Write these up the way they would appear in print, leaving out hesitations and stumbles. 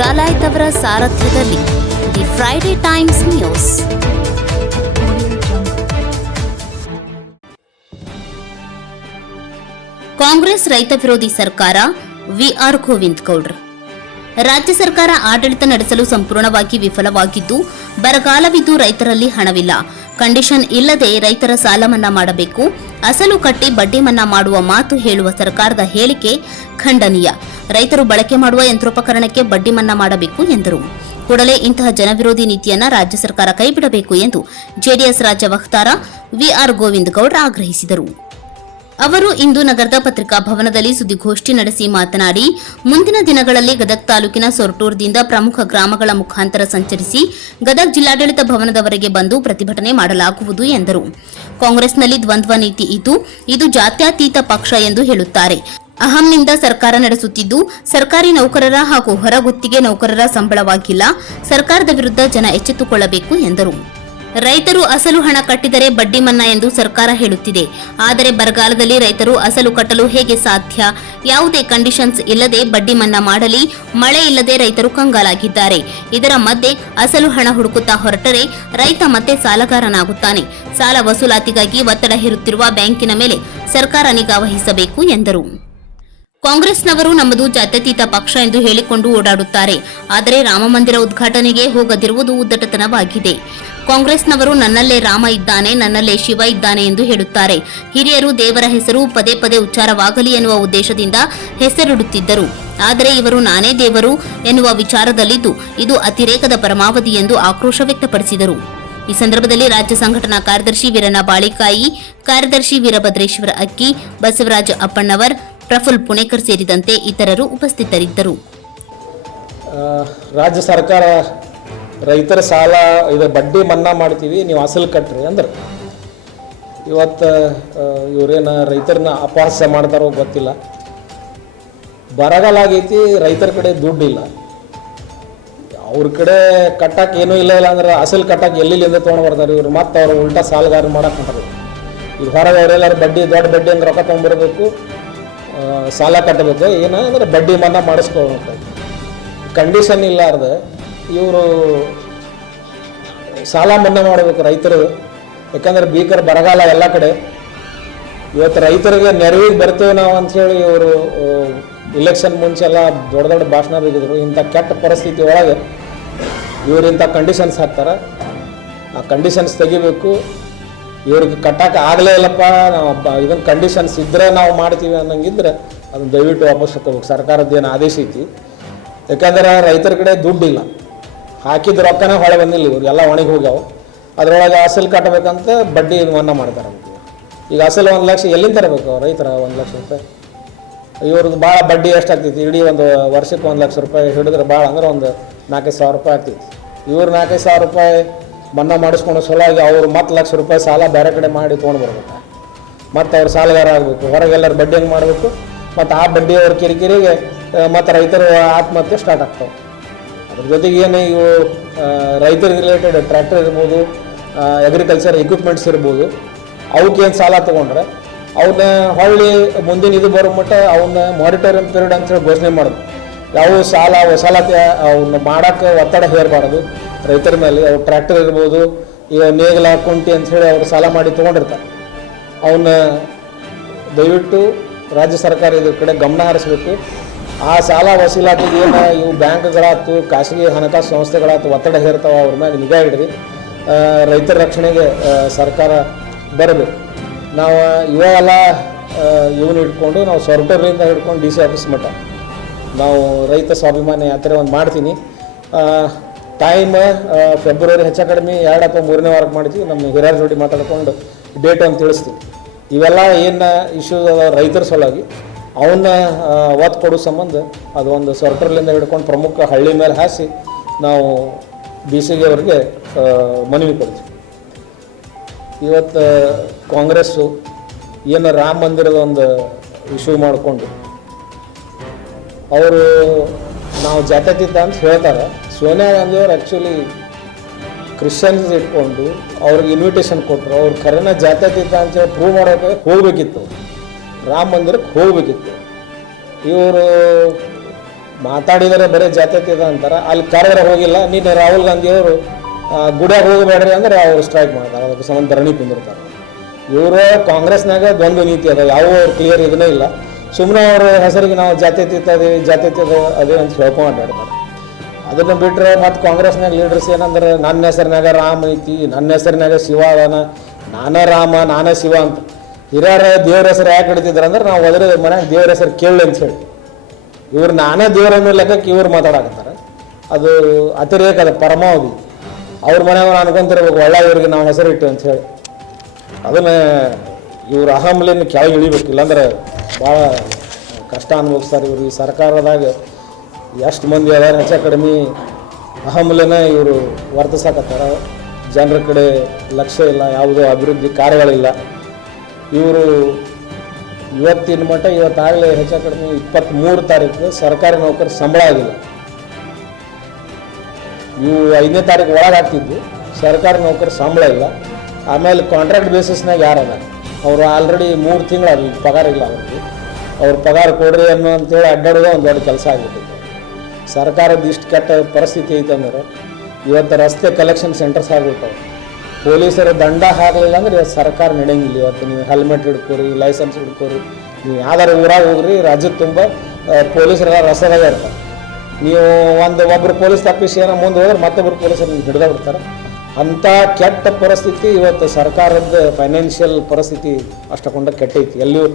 ಡಾಲಾಯ್ತ್ ಅವರ ಸಾರಥ್ಯದಲ್ಲಿ the Friday Times news. Congress ರೈತ ವಿರೋಧಿ ಸರ್ಕಾರ, ವಿಆರ್ ಗೋವಿಂದ ಗೌಡ್ರ. ರಾಜ್ಯ ಸರ್ಕಾರ ಆಡಳಿತ ನಡೆಸಲು ಸಂಪೂರ್ಣವಾಗಿ ವಿಫಲವಾಗಿದ್ದು, ಬರಗಾಲವಿದ್ದು ರೈತರಲ್ಲಿ ಹಣವಿಲ್ಲ, ಕಂಡೀಷನ್ ಇಲ್ಲದೆ ರೈತರ ಸಾಲ ಮನ್ನಾ ಮಾಡಬೇಕು, ಅಸಲು ಕಟ್ಟಿ ಬಡ್ಡಿ ಮನ್ನಾ ಮಾಡುವ ಮಾತು ಹೇಳುವ ಸರ್ಕಾರದ ಹೇಳಿಕೆ ಖಂಡನೀಯ. ರೈತರು ಬಳಕೆ ಮಾಡುವ ಯಂತ್ರೋಪಕರಣಕ್ಕೆ ಬಡ್ಡಿ ಮನ್ನಾ ಮಾಡಬೇಕು ಎಂದರು. ಕೂಡಲೇ ಇಂತಹ ಜನವಿರೋಧಿ ನೀತಿಯನ್ನು ರಾಜ್ಯ ಸರ್ಕಾರ ಕೈಬಿಡಬೇಕು ಎಂದು ಜೆಡಿಎಸ್ ರಾಜ್ಯ ವಕ್ತಾರ ವಿಆರ್ ಗೋವಿಂದ ಗೌಡ್ರ ಆಗ್ರಹಿಸಿದರು. ಅವರು ಇಂದು ನಗರದ ಪತ್ರಿಕಾ ಭವನದಲ್ಲಿ ಸುದ್ದಿಗೋಷ್ಠಿ ನಡೆಸಿ ಮಾತನಾಡಿ, ಮುಂದಿನ ದಿನಗಳಲ್ಲಿ ಗದಗ ತಾಲೂಕಿನ ಸೊರಟೂರದಿಂದ ಪ್ರಮುಖ ಗ್ರಾಮಗಳ ಮುಖಾಂತರ ಸಂಚರಿಸಿ ಗದಗ ಜಿಲ್ಲಾಡಳಿತ ಭವನದವರೆಗೆ ಬಂದು ಪ್ರತಿಭಟನೆ ಮಾಡಲಾಗುವುದು ಎಂದರು. ಕಾಂಗ್ರೆಸ್ನಲ್ಲಿ ದ್ವಂದ್ವ ನೀತಿ ಇದ್ದು, ಇದು ಜಾತ್ಯತೀತ ಪಕ್ಷ ಎಂದು ಹೇಳುತ್ತಾರೆ. ಅಹಂನಿಂದ ಸರ್ಕಾರ ನಡೆಸುತ್ತಿದ್ದು, ಸರ್ಕಾರಿ ನೌಕರರ ಹಾಗೂ ಹೊರಗುತ್ತಿಗೆ ನೌಕರರ ಸಂಬಳವಾಗಿಲ್ಲ. ಸರ್ಕಾರದ ವಿರುದ್ಧ ಜನ ಎಚ್ಚೆತ್ತುಕೊಳ್ಳಬೇಕು ಎಂದರು. ರೈತರು ಅಸಲು ಹಣ ಕಟ್ಟಿದರೆ ಬಡ್ಡಿ ಮನ್ನಾ ಎಂದು ಸರ್ಕಾರ ಹೇಳುತ್ತಿದೆ. ಆದರೆ ಬರಗಾಲದಲ್ಲಿ ರೈತರು ಅಸಲು ಕಟ್ಟಲು ಹೇಗೆ ಸಾಧ್ಯ? ಯಾವುದೇ ಕಂಡೀಷನ್ಸ್ ಇಲ್ಲದೆ ಬಡ್ಡಿ ಮನ್ನಾ ಮಾಡಲಿ. ಮಳೆ ಇಲ್ಲದೆ ರೈತರು ಕಂಗಾಲಾಗಿದ್ದಾರೆ. ಇದರ ಮಧ್ಯೆ ಅಸಲು ಹಣ ಹುಡುಕುತ್ತಾ ಹೊರಟರೆ ರೈತ ಮತ್ತೆ ಸಾಲಗಾರನಾಗುತ್ತಾನೆ. ಸಾಲ ವಸೂಲಾತಿಗಾಗಿ ಒತ್ತಡ ಹೇರುತ್ತಿರುವ ಬ್ಯಾಂಕಿನ ಮೇಲೆ ಸರ್ಕಾರ ನಿಗಾ ವಹಿಸಬೇಕು ಎಂದರು. ಕಾಂಗ್ರೆಸ್ನವರು ನಮ್ಮದು ಜಾತ್ಯತೀತ ಪಕ್ಷ ಎಂದು ಹೇಳಿಕೊಂಡು ಓಡಾಡುತ್ತಾರೆ. ಆದರೆ ರಾಮಮಂದಿರ ಉದ್ಘಾಟನೆಗೆ ಹೋಗದಿರುವುದು ಉದ್ದಟತನವಾಗಿದೆ. ಕಾಂಗ್ರೆಸ್ನವರು ನನ್ನಲ್ಲೇ ರಾಮ ಇದ್ದಾನೆ, ನನ್ನಲ್ಲೇ ಶಿವ ಇದ್ದಾನೆ ಎಂದು ಹೇಳುತ್ತಾರೆ. ಹಿರಿಯರು ದೇವರ ಹೆಸರು ಪದೇ ಪದೇ ಉಚ್ಚಾರವಾಗಲಿ ಎನ್ನುವ ಉದ್ದೇಶದಿಂದ ಹೆಸರಿಡುತ್ತಿದ್ದರು. ಆದರೆ ಇವರು ನಾನೇ ದೇವರು ಎನ್ನುವ ವಿಚಾರದಲ್ಲಿದ್ದು, ಇದು ಅತಿರೇಕದ ಪರಮಾವಧಿ ಎಂದು ಆಕ್ರೋಶ ವ್ಯಕ್ತಪಡಿಸಿದರು. ಈ ಸಂದರ್ಭದಲ್ಲಿ ರಾಜ್ಯ ಸಂಘಟನಾ ಕಾರ್ಯದರ್ಶಿ ವೀರಣ್ಣ ಬಾಳಿಕಾಯಿ, ಕಾರ್ಯದರ್ಶಿ ವೀರಭದ್ರೇಶ್ವರ ಅಕ್ಕಿ, ಬಸವರಾಜ ಅಪ್ಪಣ್ಣವರ್, ಪ್ರಫುಲ್ ಪುಣೇಕರ್ ಸೇರಿದಂತೆ ಇತರರು ಉಪಸ್ಥಿತರಿದ್ದರು. ರಾಜ್ಯ ಸರ್ಕಾರ ರೈತರ ಸಾಲ ಇದು ಬಡ್ಡಿ ಮನ್ನಾ ಮಾಡ್ತೀವಿ, ನೀವು ಅಸಲು ಕಟ್ರಿ ಅಂದ್ರೆ ಇವತ್ತು ಇವರೇನು ರೈತರನ್ನ ಅಪಹಾಸ್ಯ ಮಾಡ್ತಾರೋ ಗೊತ್ತಿಲ್ಲ. ಬರಗಾಲ ಆಗೈತಿ, ರೈತರ ಕಡೆ ದುಡ್ಡಿಲ್ಲ, ಅವ್ರ ಕಡೆ ಕಟ್ಟಕ್ಕೆ ಏನೂ ಇಲ್ಲ ಅಂದ್ರೆ ಅಸಲು ಕಟ್ಟಕ್ಕೆ ಎಲ್ಲಿಂದ ತೊಗೊಂಡು ಬರ್ತಾರೆ ಇವರು. ಮತ್ತೆ ಅವ್ರು ಉಲ್ಟಾ ಸಾಲಗಾರ ಮಾಡಕ್ಕೆ ಹೊಂಟಾರೆ. ಈಗ ಹೊರಗೆ ಅವರೆಲ್ಲರೂ ಬಡ್ಡಿ ದೊಡ್ಡ ಬಡ್ಡಿ ಅಂದ್ರೆ ರೊಕ್ಕ ತೊಗೊಂಬರ್ಬೇಕು, ಸಾಲ ಕಟ್ಟಬೇಕು, ಏನಂದ್ರೆ ಬಡ್ಡಿ ಮನ್ನಾ ಮಾಡಿಸ್ಕೊಳ್ಬೇಕು. ಕಂಡೀಷನ್ ಇಲ್ಲಾರ್ದೆ ಇವರು ಸಾಲ ಮನ್ನಾ ಮಾಡಬೇಕು ರೈತರು. ಯಾಕಂದ್ರೆ ಭೀಕರ ಬರಗಾಲ ಎಲ್ಲ ಕಡೆ. ಇವತ್ತು ರೈತರಿಗೆ ನೆರವಿಗೆ ಬರ್ತೇವೆ ನಾವು ಅಂಥೇಳಿ ಇವರು ಇಲೆಕ್ಷನ್ ಮುಂಚೆ ಎಲ್ಲ ದೊಡ್ಡ ದೊಡ್ಡ ಭಾಷಣ ಬಿಗಿದ್ರು. ಇಂಥ ಕೆಟ್ಟ ಪರಿಸ್ಥಿತಿ ಒಳಗೆ ಇವರು ಇಂಥ ಕಂಡೀಷನ್ಸ್ ಹಾಕ್ತಾರೆ. ಆ ಕಂಡೀಷನ್ಸ್ ತೆಗಿಬೇಕು. ಇವ್ರಿಗೆ ಕಟ್ಟಕ್ಕೆ ಆಗಲೇ ಇಲ್ಲಪ್ಪ, ನಾವು ಇದನ್ನು ಕಂಡೀಷನ್ಸ್ ಇದ್ದರೆ ನಾವು ಮಾಡ್ತೀವಿ ಅನ್ನಂಗಿದ್ರೆ ಅದನ್ನು ದಯವಿಟ್ಟು ವಾಪಸ್ ತಗೋಬೇಕು. ಸರ್ಕಾರದ್ದೇನು ಆದೇಶ ಐತಿ. ಯಾಕಂದ್ರೆ ರೈತರ ಕಡೆ ದುಡ್ಡಿಲ್ಲ, ಹಾಕಿದ ರೊಕ್ಕನೇ ಹೊಳೆ ಬಂದಿಲ್ಲ, ಇವ್ರಿಗೆಲ್ಲ ಒಣಗಿ ಹೋಗ್ಯಾವ. ಅದರೊಳಗೆ ಅಸಲು ಕಟ್ಟಬೇಕಂತ ಬಡ್ಡಿ ಮನ್ನಾ ಮಾಡ್ತಾರೆ. ಈಗ ಅಸಲು 1 ಲಕ್ಷ ಎಲ್ಲಿಂದ ತರಬೇಕು ರೈತರ? 1 ಲಕ್ಷ ರೂಪಾಯಿ. ಇವ್ರದ್ದು ಭಾಳ ಬಡ್ಡಿ ಎಷ್ಟಾಗ್ತೈತಿ? ಇಡೀ ಒಂದು ವರ್ಷಕ್ಕೆ 1 ಲಕ್ಷ ರೂಪಾಯಿ ಹಿಡಿದ್ರೆ ಭಾಳ ಅಂದ್ರೆ ಒಂದು 4-5 ಸಾವಿರ ರೂಪಾಯಿ ಆಗ್ತೈತಿ. ಇವ್ರು 4-5 ಸಾವಿರ ರೂಪಾಯಿ ಮನ್ನಾ ಮಾಡಿಸ್ಕೊಂಡು ಸಲುವಾಗಿ ಅವರು ಮತ್ತೆ 1 ಲಕ್ಷ ರೂಪಾಯಿ ಸಾಲ ಬೇರೆ ಕಡೆ ಮಾಡಿ ತೊಗೊಂಡು ಬರ್ಬೇಕು. ಮತ್ತು ಅವ್ರು ಸಾಲಗಾರ ಆಗಬೇಕು. ಹೊರಗೆಲ್ಲರೂ ಬಡ್ಡಿ ಹೆಂಗೆ ಮಾಡಬೇಕು? ಮತ್ತು ಆ ಬಡ್ಡಿ ಅವ್ರ ಕಿರಿಕಿರಿಗೆ ಮತ್ತು ರೈತರು ಆತ್ಮಹತ್ಯೆ ಸ್ಟಾರ್ಟ್ ಆಗ್ತಾವೆ. ಅದ್ರ ಜೊತೆಗೆ ಏನು ಇವು ರೈತರಿಗೆ ರಿಲೇಟೆಡ್ ಟ್ರ್ಯಾಕ್ಟರ್ ಇರ್ಬೋದು, ಅಗ್ರಿಕಲ್ಚರ್ ಎಕ್ವಿಪ್ಮೆಂಟ್ಸ್ ಇರ್ಬೋದು, ಅವಕ್ಕೇನು ಸಾಲ ತೊಗೊಂಡ್ರೆ ಅವನ್ನ ಹೊಳ್ಳಿ ಮುಂದಿನ ಇದು ಬರೋ ಮಟ್ಟ ಅವನ್ನ ಮಾನಿಟರಿಂಗ್ ಪೀರಿಯಡ್ ಅಂತೇಳಿ ಘೋಷಣೆ ಮಾಡೋದು. ಯಾವ ಸಾಲ ವಸಾಲತಿ ಅವನ್ನ ಮಾಡೋಕ್ಕೆ ಒತ್ತಡ ಹೇರಬಾರ್ದು ರೈತರ ಮೇಲೆ. ಅವ್ರು ಟ್ರ್ಯಾಕ್ಟರ್ ಇರ್ಬೋದು, ಈಗ ನೇಗಿಲ ಕುಂಟಿ ಅಂಥೇಳಿ ಅವ್ರು ಸಾಲ ಮಾಡಿ ತೊಗೊಂಡಿರ್ತಾರೆ. ಅವನ್ನ ದಯವಿಟ್ಟು ರಾಜ್ಯ ಸರ್ಕಾರ ಇದ್ರ ಕಡೆ ಗಮನ ಹರಿಸಬೇಕು. ಆ ಸಾಲ ವಸೂಲಾತಿಗೆ ಏನು ಇವು ಬ್ಯಾಂಕ್ಗಳಾಯ್ತು, ಖಾಸಗಿ ಹಣಕಾಸು ಸಂಸ್ಥೆಗಳಾಯ್ತು ಒತ್ತಡ ಹೇರ್ತಾವೆ, ಅವ್ರ ಮೇಲೆ ನಿಗಾ ಇಡ್ರಿ. ರೈತರ ರಕ್ಷಣೆಗೆ ಸರ್ಕಾರ ಬರಬೇಕು. ನಾವು ಇವೆಲ್ಲ ಇವನ್ನ ಹಿಡ್ಕೊಂಡು ನಾವು ಸೊರಟೂರಿಂದ ಹಿಡ್ಕೊಂಡು DC ಆಫೀಸ್ ಮಟ್ಟ ನಾವು ರೈತ ಸ್ವಾಭಿಮಾನ ಯಾತ್ರೆ ಒಂದು ಮಾಡ್ತೀನಿ. ಟೈಮ್ ಫೆಬ್ರವರಿ ಹೆಚ್ಚು ಕಡಿಮೆ 2 ಅಥವಾ 3ನೇ ವಾರಕ್ಕೆ ಮಾಡ್ತೀವಿ. ನಮ್ಮ ಹಿರಿಯರ ಜೋಡಿ ಮಾತಾಡ್ಕೊಂಡು ಡೇಟ್ ಅಂತ ತಿಳಿಸ್ತೀವಿ. ಇವೆಲ್ಲ ಏನು ಇಶ್ಯೂಸ್ ಅದ ರೈತರ ಸಲುವಾಗಿ ಅವನ್ನ ಒತ್ತು ಕೊಡೋ ಸಂಬಂಧ ಅದು ಒಂದು ಸೊರಟೂರಿಂದ ಹಿಡ್ಕೊಂಡು ಪ್ರಮುಖ ಹಳ್ಳಿ ಮೇಲೆ ಹಾಸಿ ನಾವು BCG ಅವರಿಗೆ ಮನವಿ ಕೊಡ್ತೀವಿ. ಇವತ್ತು ಕಾಂಗ್ರೆಸ್ಸು ಏನು ರಾಮ ಮಂದಿರದ ಒಂದು ಇಶ್ಯೂ ಮಾಡಿಕೊಂಡು ಅವರು ನಾವು ಜಾತ್ಯತೀತ ಅಂತ ಹೇಳ್ತಾರೆ. ಸೋನಿಯಾ ಗಾಂಧಿ ಅವರು ಆ್ಯಕ್ಚುಲಿ ಕ್ರಿಶ್ಚಿಯನ್ಸ್ ಇಟ್ಕೊಂಡು ಅವ್ರಿಗೆ ಇನ್ವಿಟೇಷನ್ ಕೊಟ್ಟರು. ಅವ್ರು ಖರೇನ ಜಾತ್ಯತೀತ ಅಂತೇಳಿ ಪ್ರೂವ್ ಮಾಡೋಕ್ಕೆ ಹೋಗಬೇಕಿತ್ತು, ರಾಮ ಮಂದಿರಕ್ಕೆ ಹೋಗಬೇಕಿತ್ತು. ಇವರು ಮಾತಾಡಿದರೆ ಬರೀ ಜಾತ್ಯತೀತ ಅಂತಾರೆ, ಅಲ್ಲಿ ಕರೆದ್ರೆ ಹೋಗಿಲ್ಲ. ನೀನು ರಾಹುಲ್ ಗಾಂಧಿಯವರು ಗುಡಿಯಾಗ ಹೋಗಬೇಡ್ರಿ ಅಂದ್ರೆ ಅವ್ರು ಸ್ಟ್ರೈಕ್ ಮಾಡ್ತಾರೆ, ಅದಕ್ಕೆ ಸಂಬಂಧ ಧರಣಿ ಕುಂದಿರ್ತಾರೆ. ಇವರು ಕಾಂಗ್ರೆಸ್ನಾಗ ದ್ವಂದ್ವ ನೀತಿ ಅದ, ಯಾವ ಅವ್ರು ಕ್ಲಿಯರ್ ಇದನ್ನೇ ಇಲ್ಲ. ಸುಮ್ಮನೆ ಅವ್ರ ಹೆಸರಿಗೆ ನಾವು ಜಾತ್ಯತೀತ ಅದೇ ಅಂತ ಹೇಳ್ಕೊಂಡು ಅಡ್ಡಾಡ್ತಾರೆ. ಅದನ್ನು ಬಿಟ್ಟರೆ ಮತ್ತು ಕಾಂಗ್ರೆಸ್ನಾಗ ಲೀಡರ್ಸ್ ಏನಂದ್ರೆ ನನ್ನ ಹೆಸರಿನಾಗ ರಾಮ ಐತಿ, ನನ್ನ ಹೆಸರಿನಾಗ ಶಿವ ಅದಾನ, ನಾನೇ ರಾಮ ನಾನೇ ಶಿವ ಅಂತ. ಹಿರಿಯರ ದೇವ್ರ ಹೆಸರು ಯಾಕೆ ಹಿಡಿತಿದ್ರು ಅಂದ್ರೆ ನಾವು ಹೋದ್ರೆ ಮನ್ಯಾಗ ದೇವ್ರ ಹೆಸರು ಕೇಳಿ ಅಂತ ಹೇಳಿ. ಇವ್ರು ನಾನೇ ದೇವ್ರ ಅನ್ನೋ ಲೆಕ್ಕಕ್ಕೆ ಇವ್ರು ಮಾತಾಡಕತ್ತಾರೆ. ಅದು ಅತಿರೇಕ, ಅದು ಪರಮಾವಧಿ. ಅವ್ರ ಮನೆಯವ್ರು ಅನ್ಕೊಂತಿರ್ಬೇಕು ಒಳ್ಳೆ ಇವ್ರಿಗೆ ನಾವು ಹೆಸರು ಇಟ್ಟು ಅಂತ ಹೇಳಿ. ಅದನ್ನು ಇವ್ರು ಅಹಂಲಿನ ಕೆಳಗೆ ಇಳಿಬೇಕು, ಇಲ್ಲಾಂದ್ರೆ ಭಾಳ ಕಷ್ಟ ಅನುಭವಿಸ್ತಾರೆ ಇವರು. ಈ ಸರ್ಕಾರದಾಗ ಎಷ್ಟು ಮಂದಿ ಅದಾರ ಹೆಚ್ಚು ಕಡಿಮೆ ಅಹಂಲಿನ ಇವರು ವರ್ತಿಸಕತ್ತಾರ. ಜನರ ಕಡೆ ಲಕ್ಷ್ಯ ಇಲ್ಲ, ಯಾವುದೋ ಅಭಿವೃದ್ಧಿ ಕಾರ್ಯಗಳಿಲ್ಲ. ಇವರು ಇವತ್ತಿನ ಮಟ್ಟ ಇವತ್ತಾಗಲೇ ಹೆಚ್ಚು ಕಡಿಮೆ 23 ತಾರೀಕು ಸರ್ಕಾರಿ ನೌಕರ ಸಂಬಳ ಆಗಿಲ್ಲ. ಇವು 5ನೇ ತಾರೀಕು ಒಳಗೆ ಆಗ್ತಿದ್ದು ಸರ್ಕಾರಿ ನೌಕರ ಸಂಬಳ ಇಲ್ಲ. ಆಮೇಲೆ ಕಾಂಟ್ರಾಕ್ಟ್ ಬೇಸಿಸ್ನಾಗ ಯಾರದ ಅವರು ಆಲ್ರೆಡಿ 3 ತಿಂಗಳು ಪಗಾರ ಇಲ್ಲ ಅವ್ರಿಗೆ. ಅವ್ರ ಪಗಾರ ಕೊಡ್ರಿ ಅನ್ನೋ ಅಂತೇಳಿ ಅಡ್ಡಾಡೋದು ಒಂದು ದೊಡ್ಡ ಕೆಲಸ ಆಗಿಬಿಟ್ಟಿದೆ. ಸರ್ಕಾರದ ಇಷ್ಟು ಕೆಟ್ಟ ಪರಿಸ್ಥಿತಿ ಐತಂದ್ರೆ ಇವತ್ತು ರಸ್ತೆ ಕಲೆಕ್ಷನ್ ಸೆಂಟರ್ಸ್ ಆಗಿಬಿಟ್ಟವು. ಪೊಲೀಸರು ದಂಡ ಹಾಕಲಿಲ್ಲ ಅಂದ್ರೆ ಇವತ್ತು ಸರ್ಕಾರ ನಡೆಯಂಗಿಲ್ಲ. ಇವತ್ತು ನೀವು ಹೆಲ್ಮೆಟ್ ಹಿಡ್ಕೋರಿ, ಲೈಸೆನ್ಸ್ ಹಿಡ್ಕೋರಿ, ನೀವು ಯಾವ್ದಾರು ಊರಾಗ ಹೋಗ್ರಿ, ರಾಜ್ಯದ ತುಂಬ ಪೊಲೀಸರೆಲ್ಲ ರಸ್ತೆದಾಗ ಇರ್ತಾರೆ. ನೀವು ಒಬ್ಬರು ಪೊಲೀಸ್ ತಪ್ಪಿಸಿ ಏನೋ ಮುಂದೆ ಹೋದ್ರೆ ಮತ್ತೊಬ್ಬರು ಪೊಲೀಸರು ನೀವು ಹಿಡ್ದು ಬಿಡ್ತಾರೆ. ಅಂಥ ಕೆಟ್ಟ ಪರಿಸ್ಥಿತಿ ಇವತ್ತು ಸರ್ಕಾರದ ಫೈನಾನ್ಷಿಯಲ್ ಪರಿಸ್ಥಿತಿ ಅಷ್ಟಕೊಂಡ ಕೆಟ್ಟೈತಿ. ಎಲ್ಲಿಯೂ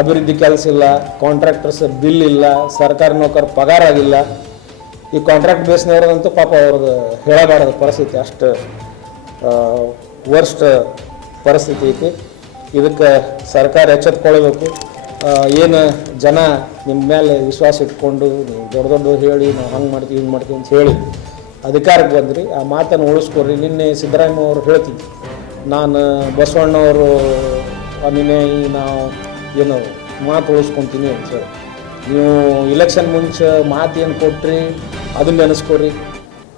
ಅಭಿವೃದ್ಧಿ ಕೆಲಸ ಇಲ್ಲ, ಕಾಂಟ್ರಾಕ್ಟರ್ಸ್ ಬಿಲ್ ಇಲ್ಲ, ಸರ್ಕಾರಿ ನೌಕರ ಪಗಾರ ಆಗಿಲ್ಲ. ಈ ಕಾಂಟ್ರಾಕ್ಟ್ ಬೇಸ್ನವ್ರದಂತೂ ಪಾಪ ಅವ್ರದ್ದು ಹೇಳಬಾರದು ಪರಿಸ್ಥಿತಿ, ಅಷ್ಟು ವರ್ಸ್ಟ್ ಪರಿಸ್ಥಿತಿ ಐತಿ. ಇದಕ್ಕೆ ಸರ್ಕಾರ ಎಚ್ಚೆತ್ಕೊಳ್ಬೇಕು. ಏನು ಜನ ನಿಮ್ಮ ಮೇಲೆ ವಿಶ್ವಾಸ ಇಟ್ಕೊಂಡು ನೀವು ದೊಡ್ಡ ಹೇಳಿ ನಾವು ಹಂಗೆ ಮಾಡ್ತೀವಿ ಹಿಂಗೆ ಮಾಡ್ತೀವಿ ಅಂತ ಹೇಳಿ ಅಧಿಕಾರಕ್ಕೆ ಬಂದ್ರಿ, ಆ ಮಾತನ್ನು ಉಳಿಸ್ಕೊಡ್ರಿ. ನಿನ್ನೆ ಸಿದ್ದರಾಮಯ್ಯ ಅವರು ಹೇಳ್ತಿದ್ವಿ, ನಾನು ಬಸವಣ್ಣವರು ನಿನ್ನೆ ನಾವು ಏನು ಮಾತು ಉಳಿಸ್ಕೊತೀನಿ ಅಂತ ಹೇಳಿ. ನೀವು ಇಲೆಕ್ಷನ್ ಮುಂಚೆ ಮಾತು ಏನು ಕೊಟ್ರಿ ಅದನ್ನ ನೆನೆಸ್ಕೊಡ್ರಿ.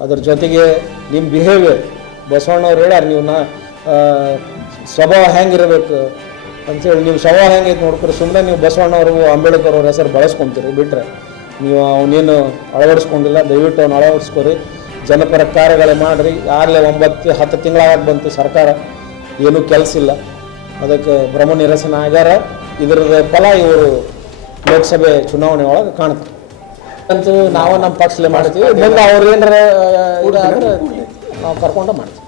ಅದ್ರ ಜೊತೆಗೆ ನಿಮ್ಮ ಬಿಹೇವಿಯರ್ ಬಸವಣ್ಣವ್ರು ಹೇಳ್ಯಾರ, ನೀವು ಸ್ವಭಾವ ಹೆಂಗಿರಬೇಕು ಅಂಥೇಳಿ. ನೀವು ಸ್ವಭಾವ ಹೆಂಗೈತೆ ನೋಡ್ಕೊರಿ. ಸುಮ್ಮನೆ ನೀವು ಬಸವಣ್ಣವರು ಅಂಬೇಡ್ಕರ್ ಅವ್ರ ಹೆಸರು ಬಳಸ್ಕೊತೀರಿ ಬಿಟ್ಟರೆ ನೀವು ಅವನೇನು ಅಳವಡಿಸ್ಕೊಂಡಿಲ್ಲ. ದಯವಿಟ್ಟು ಅವ್ನು ಅಳವಡಿಸ್ಕೊರಿ, ಜನಪರ ಕಾರ್ಯಗಳು ಮಾಡಿರಿ. ಆಗಲೇ 9-10 ತಿಂಗಳಾಗಿ ಬಂತು ಸರ್ಕಾರ, ಏನೂ ಕೆಲಸ ಇಲ್ಲ. ಅದಕ್ಕೆ ಭ್ರಮ ನಿರಸನ ಆಗ್ಯಾರ. ಇದರದ ಫಲ ಇವರು ಲೋಕಸಭೆ ಚುನಾವಣೆ ಒಳಗೆ ಕಾಣ್ತಾರೆ. ಅಂತೂ ನಾವು ನಮ್ಮ ಪಕ್ಷಲೇ ಮಾಡ್ತೀವಿ. ಮುಂದೆ ಅವ್ರು ಏನಾರ ಇದಾದ್ರೆ ನಾವು ಕರ್ಕೊಂಡು ಮಾಡ್ತೀವಿ.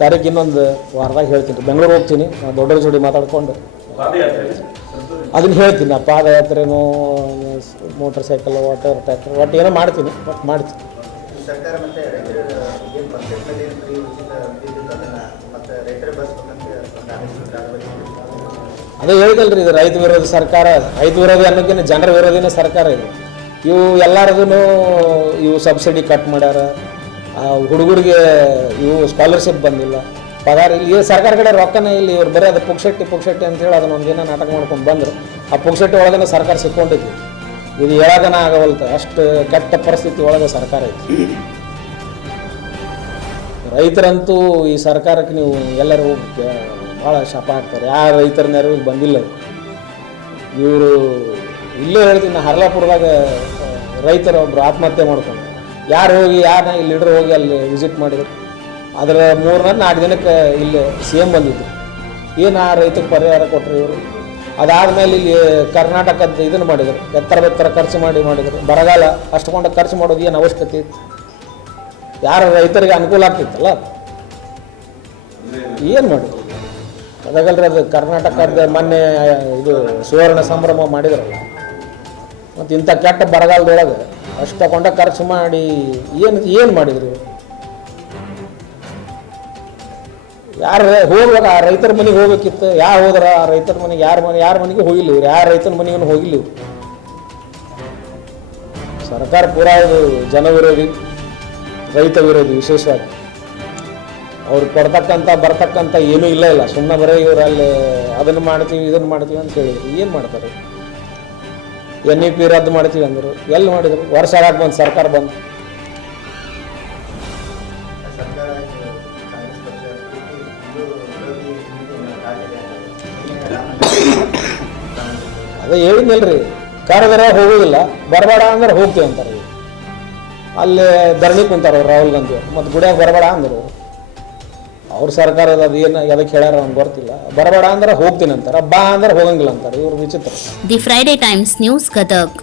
ತಾರೀಕು ಇನ್ನೊಂದು ವಾರದಾಗ ಹೇಳ್ತೀನಿ. ಬೆಂಗಳೂರು ಹೋಗ್ತೀನಿ, ನಾನು ದೊಡ್ಡರ ಜೋಡಿ ಮಾತಾಡ್ಕೊಂಡು ಅದನ್ನು ಹೇಳ್ತೀನಿ. ಆ ಪಾದಯಾತ್ರೆನೋ ಮೋಟರ್ ಸೈಕಲ್ ವಾಟರ್ ಟ್ರ್ಯಾಕ್ಟರ್ ಒಟ್ಟು ಏನೋ ಮಾಡ್ತೀನಿ, ಒಟ್ಟು ಮಾಡ್ತೀನಿ. ಅದೇ ಹೇಳಿದಲ್ರಿ, ಇದು ರೈತ ವಿರೋಧಿ ಸರ್ಕಾರ. ರೈತ ವಿರೋಧಿ ಅನ್ನೋಕ್ಕಿಂತ ಜನರ ವಿರೋಧಿನ ಸರ್ಕಾರ ಇದು. ಇವು ಎಲ್ಲರಿಗೂ ಇವು ಸಬ್ಸಿಡಿ ಕಟ್ ಮಾಡ್ಯಾರ, ಹುಡುಗರಿಗೆ ಇವು ಸ್ಕಾಲರ್ಶಿಪ್ ಬಂದಿಲ್ಲ, ಪಗಾರ ಇಲ್ಲಿ ಸರ್ಕಾರ ಕಡೆ ರೊಕ್ಕನೇ ಇಲ್ಲಿ. ಇವ್ರು ಬರೀ ಅದು ಪುಕ್ಷಟ್ಟಿ ಅಂತೇಳಿ ಅದನ್ನ ಒಂದಿನ ನಾಟಕ ಮಾಡ್ಕೊಂಡು ಬಂದರು. ಆ ಪುಕ್ಷಟ್ಟಿ ಒಳಗನೆ ಸರ್ಕಾರ ಸಿಕ್ಕೊಂಡಿದ್ವಿ. ಇದು ಹೇಳೋದನ ಆಗವಲ್ತು, ಅಷ್ಟು ಕೆಟ್ಟ ಪರಿಸ್ಥಿತಿ ಒಳಗೆ ಸರ್ಕಾರ ಐತಿ. ರೈತರಂತೂ ಈ ಸರ್ಕಾರಕ್ಕೆ ನೀವು ಎಲ್ಲರೂ ಭಾಳ ಶಾಪ ಹಾಕ್ತಾರೆ. ಯಾರು ರೈತರ ನೆರವಿಗೆ ಬಂದಿಲ್ಲ. ಇವರು ಇಲ್ಲೇ ಹೇಳ್ತೀನಿ, ಹರ್ಲಾಪುರದಾಗ ರೈತರು ಒಬ್ಬರು ಆತ್ಮಹತ್ಯೆ ಮಾಡ್ಕೊಂಡು ಯಾರು ಹೋಗಿ ಯಾರನ್ನ ಇಲ್ಲಿ ಲೀಡರ್ ಹೋಗಿ ಅಲ್ಲಿ ವಿಸಿಟ್ ಮಾಡಿದ್ರು. ಅದರ 3-4 ದಿನಕ್ಕೆ ಇಲ್ಲಿ CM ಬಂದಿದ್ರು. ಏನು ಆ ರೈತಕ್ಕೆ ಪರಿಹಾರ ಕೊಟ್ಟರು ಇವರು. ಅದಾದಮೇಲೆ ಇಲ್ಲಿ ಕರ್ನಾಟಕದ ಇದನ್ನು ಮಾಡಿದರು, ಎತ್ತರ ಖರ್ಚು ಮಾಡಿದರು. ಬರಗಾಲ ಅಷ್ಟುಕೊಂಡ ಖರ್ಚು ಮಾಡೋದು ಏನು ಅವಶ್ಯಕತೆ ಇತ್ತು? ಯಾರು ರೈತರಿಗೆ ಅನುಕೂಲ ಆಗ್ತಿತ್ತಲ್ಲ, ಏನು ಮಾಡಿದ್ರು? ಅದಾಗಲ್ರಿ, ಅದು ಕರ್ನಾಟಕದ ಮೊನ್ನೆ ಇದು ಸುವರ್ಣ ಸಂಭ್ರಮ ಮಾಡಿದ್ರಲ್ಲ, ಮತ್ತು ಇಂಥ ಕೆಟ್ಟ ಬರಗಾಲದೊಳಗೆ ಅಷ್ಟಕೊಂಡ ಖರ್ಚು ಮಾಡಿ ಏನು ಮಾಡಿದ್ರು? ಯಾರು ಹೋಗ್ಬೇಕು? ಆ ರೈತರ ಮನೆಗೆ ಹೋಗ್ಬೇಕಿತ್ತು. ಯಾರು ಹೋದ್ರ ಆ ರೈತರ ಮನೆಗೆ? ಯಾರ ಮನೆಗೆ ಹೋಗಿಲ್ಲ ಇವ್ರು, ಯಾರ ರೈತರ ಮನೆಗೂ ಹೋಗಿಲ್ಲ ಇವ್ರು. ಸರ್ಕಾರ ಪೂರಾ ಜನ ವಿರೋಧಿ, ರೈತ ವಿರೋಧಿ. ವಿಶೇಷವಾಗಿ ಅವ್ರು ಬರ್ತಕ್ಕಂಥ ಏನೂ ಇಲ್ಲ. ಸುಮ್ಮನೆ ಬರೀ ಇವ್ರು ಅಲ್ಲಿ ಅದನ್ನು ಮಾಡ್ತೀವಿ ಇದನ್ನು ಮಾಡ್ತೀವಿ ಅಂತ ಹೇಳಿದ್ರು. ಏನು ಮಾಡ್ತಾರೆ? NEP ರದ್ದು ಮಾಡ್ತೀವಿ ಅಂದರು. ಎಲ್ಲಿ ಮಾಡಿದ್ರು? ವರ್ಷ ಆಗಿ ಬಂದು ಸರ್ಕಾರ ಬಂದು ಅದೇ ಹೇಳಿದ್ನಲ್ರಿ, ಕರೆದ್ರೆ ಹೋಗೋದಿಲ್ಲ, ಬರಬೇಡ ಅಂದ್ರೆ ಹೋಗ್ತೀವಿ ಅಂತಾರೆ ಇವ್ರು. ಅಲ್ಲಿ ಧರಣಿ ಕುಂತಾರ ಅವ್ರು ರಾಹುಲ್ ಗಾಂಧಿ ಅವರು, ಮತ್ತು ಗುಡಿಯಾಗ ಬರಬೇಡ ಅಂದರು. ಅವ್ರ ಸರ್ಕಾರದ ಅದು ಏನು ಅದಕ್ಕೆ ಹೇಳ್ಯಾರ ಅವ್ನು ಗೊತ್ತಿಲ್ಲ. ಬರಬೇಡ ಅಂದ್ರೆ ಹೋಗ್ತೀನಿ ಅಂತಾರೆ, ಬಾ ಅಂದ್ರೆ ಹೋಗಂಗಿಲ್ಲ ಅಂತಾರೆ. ಇವ್ರು ವಿಚಿತ್ರ. The Friday Times news Gadag.